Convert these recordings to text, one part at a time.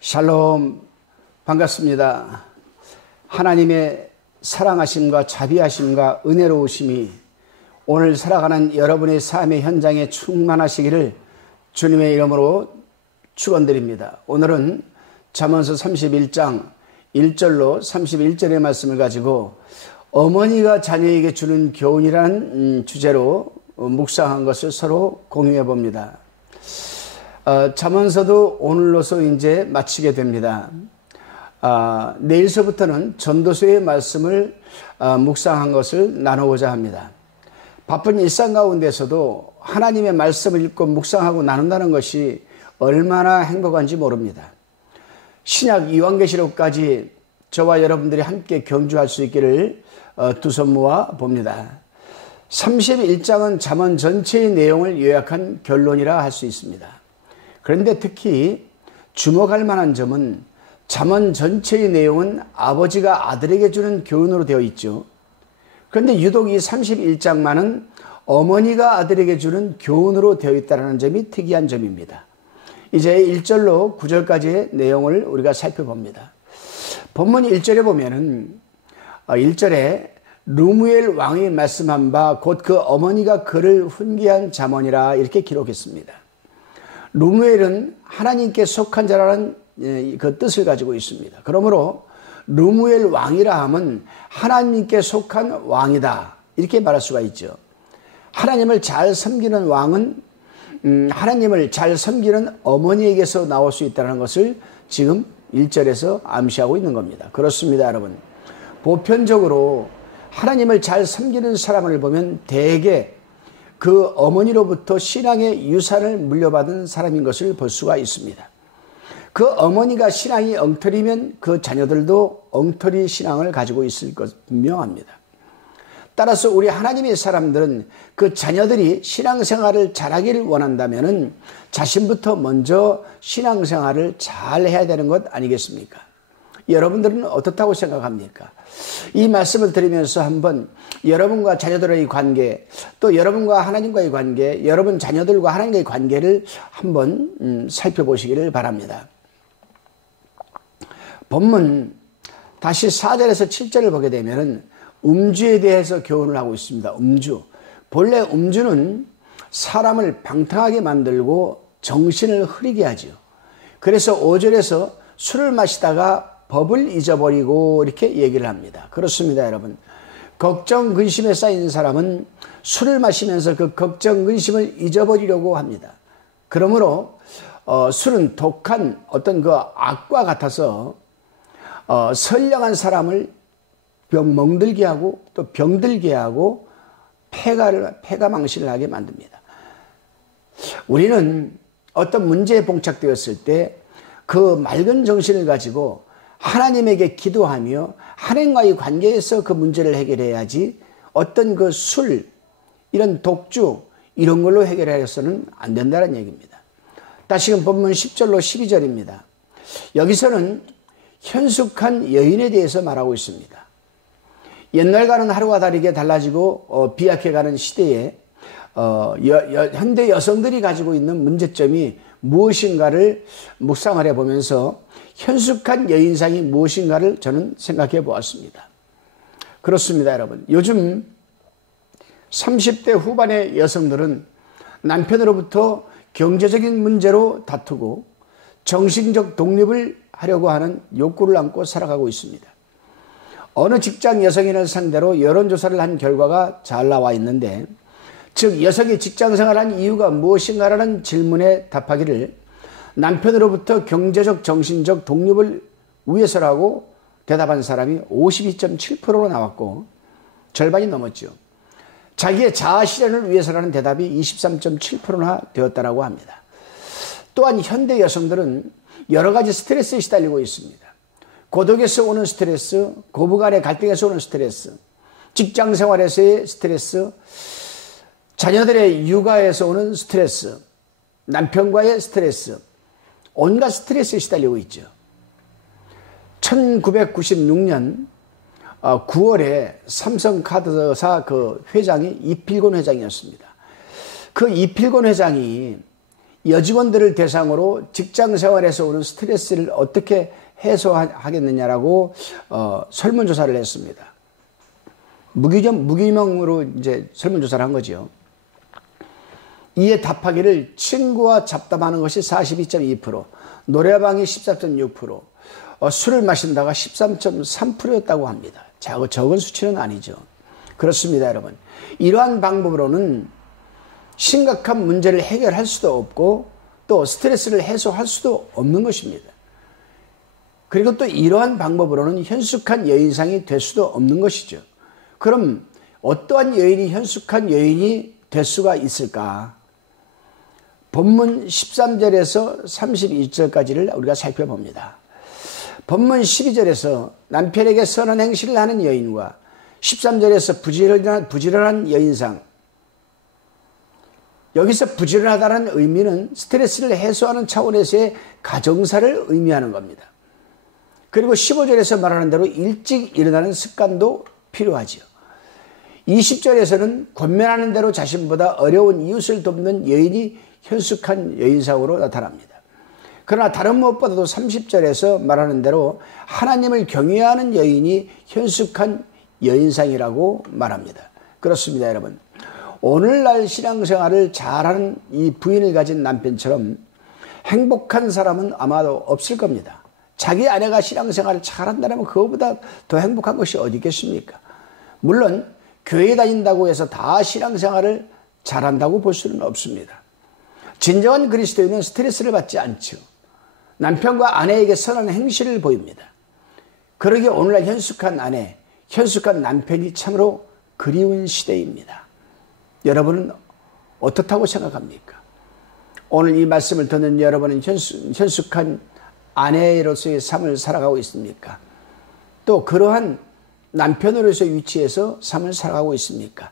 샬롬, 반갑습니다. 하나님의 사랑하심과 자비하심과 은혜로우심이 오늘 살아가는 여러분의 삶의 현장에 충만하시기를 주님의 이름으로 축원드립니다. 오늘은 잠언서 31장 1절로 31절의 말씀을 가지고 어머니가 자녀에게 주는 교훈이라는 주제로 묵상한 것을 서로 공유해 봅니다. 잠언서도 오늘로서 이제 마치게 됩니다. 내일서부터는 전도서의 말씀을 묵상한 것을 나누고자 합니다. 바쁜 일상 가운데서도 하나님의 말씀을 읽고 묵상하고 나눈다는 것이 얼마나 행복한지 모릅니다. 신약 요한계시록까지 저와 여러분들이 함께 경주할 수 있기를 두 손 모아 봅니다. 31장은 잠언 전체의 내용을 요약한 결론이라 할 수 있습니다. 그런데 특히 주목할 만한 점은 잠언 전체의 내용은 아버지가 아들에게 주는 교훈으로 되어 있죠. 그런데 유독 이 31장만은 어머니가 아들에게 주는 교훈으로 되어 있다는 점이 특이한 점입니다. 이제 1절로 9절까지의 내용을 우리가 살펴봅니다. 본문 1절에 보면은 1절에 르무엘 왕이 말씀한 바 곧 그 어머니가 그를 훈계한 잠언이라 이렇게 기록했습니다. 르무엘은 하나님께 속한 자라는 그 뜻을 가지고 있습니다. 그러므로 르무엘 왕이라 함은 하나님께 속한 왕이다 이렇게 말할 수가 있죠. 하나님을 잘 섬기는 왕은 하나님을 잘 섬기는 어머니에게서 나올 수 있다는 것을 지금 1절에서 암시하고 있는 겁니다. 그렇습니다, 여러분. 보편적으로 하나님을 잘 섬기는 사람을 보면 대개 그 어머니로부터 신앙의 유산을 물려받은 사람인 것을 볼 수가 있습니다. 그 어머니가 신앙이 엉터리면 그 자녀들도 엉터리 신앙을 가지고 있을 것 분명합니다. 따라서 우리 하나님의 사람들은 그 자녀들이 신앙생활을 잘하기를 원한다면 자신부터 먼저 신앙생활을 잘 해야 되는 것 아니겠습니까? 여러분들은 어떻다고 생각합니까? 이 말씀을 들으면서 한번 여러분과 자녀들의 관계, 또 여러분과 하나님과의 관계, 여러분 자녀들과 하나님과의 관계를 한번 살펴보시기를 바랍니다. 본문 다시 4절에서 7절을 보게 되면 음주에 대해서 교훈을 하고 있습니다. 음주. 본래 음주는 사람을 방탕하게 만들고 정신을 흐리게 하죠. 그래서 5절에서 술을 마시다가 법을 잊어버리고 이렇게 얘기를 합니다. 그렇습니다, 여러분. 걱정, 근심에 쌓인 사람은 술을 마시면서 그 걱정, 근심을 잊어버리려고 합니다. 그러므로 술은 독한 어떤 그 악과 같아서 선량한 사람을 멍들게 하고 또 병들게 하고 폐가망신을 하게 만듭니다. 우리는 어떤 문제에 봉착되었을 때 그 맑은 정신을 가지고 하나님에게 기도하며 하나님과의 관계에서 그 문제를 해결해야지 어떤 그 술, 이런 독주 이런 걸로 해결해서는 안 된다는 얘기입니다. 다시금 본문 10절로 12절입니다. 여기서는 현숙한 여인에 대해서 말하고 있습니다. 옛날과는 하루가 다르게 달라지고 비약해가는 시대에 현대 여성들이 가지고 있는 문제점이 무엇인가를 묵상을 해보면서 현숙한 여인상이 무엇인가를 저는 생각해 보았습니다. 그렇습니다, 여러분. 요즘 30대 후반의 여성들은 남편으로부터 경제적인 문제로 다투고 정신적 독립을 하려고 하는 욕구를 안고 살아가고 있습니다. 어느 직장 여성인을 상대로 여론조사를 한 결과가 잘 나와 있는데, 즉 여성이 직장생활한 이유가 무엇인가라는 질문에 답하기를 남편으로부터 경제적 정신적 독립을 위해서라고 대답한 사람이 52.7%로 나왔고 절반이 넘었죠. 자기의 자아 실현을 위해서라는 대답이 23.7%나 되었다고 합니다. 또한 현대 여성들은 여러 가지 스트레스에 시달리고 있습니다. 고독에서 오는 스트레스, 고부간의 갈등에서 오는 스트레스, 직장생활에서의 스트레스, 자녀들의 육아에서 오는 스트레스, 남편과의 스트레스, 온갖 스트레스에 시달리고 있죠. 1996년 9월에 삼성카드사 그 회장이 이필곤 회장이었습니다. 그 이필곤 회장이 여직원들을 대상으로 직장 생활에서 오는 스트레스를 어떻게 해소하겠느냐라고 설문조사를 했습니다. 무기명으로 이제 설문조사를 한 거죠. 이에 답하기를 친구와 잡담하는 것이 42.2%, 노래방이 14.6%, 술을 마신다가 13.3%였다고 합니다. 적은 수치는 아니죠. 그렇습니다, 여러분. 이러한 방법으로는 심각한 문제를 해결할 수도 없고 또 스트레스를 해소할 수도 없는 것입니다. 그리고 또 이러한 방법으로는 현숙한 여인상이 될 수도 없는 것이죠. 그럼 어떠한 여인이 현숙한 여인이 될 수가 있을까? 본문 13절에서 31절까지를 우리가 살펴봅니다. 본문 12절에서 남편에게 선한 행실을 하는 여인과 13절에서 부지런한 여인상, 여기서 부지런하다는 의미는 스트레스를 해소하는 차원에서의 가정사를 의미하는 겁니다. 그리고 15절에서 말하는 대로 일찍 일어나는 습관도 필요하죠. 20절에서는 권면하는 대로 자신보다 어려운 이웃을 돕는 여인이 현숙한 여인상으로 나타납니다. 그러나 다른 무엇보다도 30절에서 말하는 대로 하나님을 경외하는 여인이 현숙한 여인상이라고 말합니다. 그렇습니다, 여러분. 오늘날 신앙생활을 잘하는 이 부인을 가진 남편처럼 행복한 사람은 아마도 없을 겁니다. 자기 아내가 신앙생활을 잘한다면 그거보다 더 행복한 것이 어디 있겠습니까? 물론 교회 다닌다고 해서 다 신앙생활을 잘한다고 볼 수는 없습니다. 진정한 그리스도인은 스트레스를 받지 않죠. 남편과 아내에게 선한 행실을 보입니다. 그러기에 오늘날 현숙한 아내, 현숙한 남편이 참으로 그리운 시대입니다. 여러분은 어떻다고 생각합니까? 오늘 이 말씀을 듣는 여러분은 현숙한 아내로서의 삶을 살아가고 있습니까? 또 그러한 남편으로서의 위치에서 삶을 살아가고 있습니까?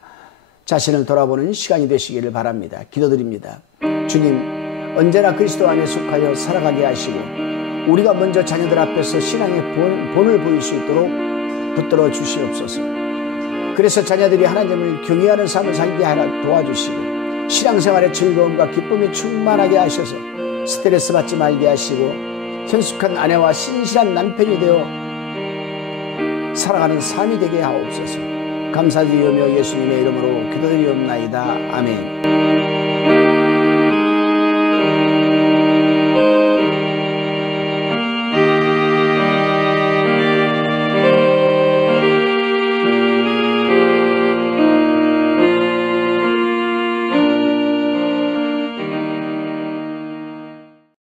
자신을 돌아보는 시간이 되시기를 바랍니다. 기도드립니다. 주님, 언제나 그리스도 안에 속하여 살아가게 하시고 우리가 먼저 자녀들 앞에서 신앙의 본을 보일 수 있도록 붙들어 주시옵소서. 그래서 자녀들이 하나님을 경외하는 삶을 살게 하라 도와주시고 신앙생활의 즐거움과 기쁨이 충만하게 하셔서 스트레스 받지 말게 하시고 현숙한 아내와 신실한 남편이 되어 살아가는 삶이 되게 하옵소서. 감사드리며 예수님의 이름으로 기도드리옵나이다. 아멘.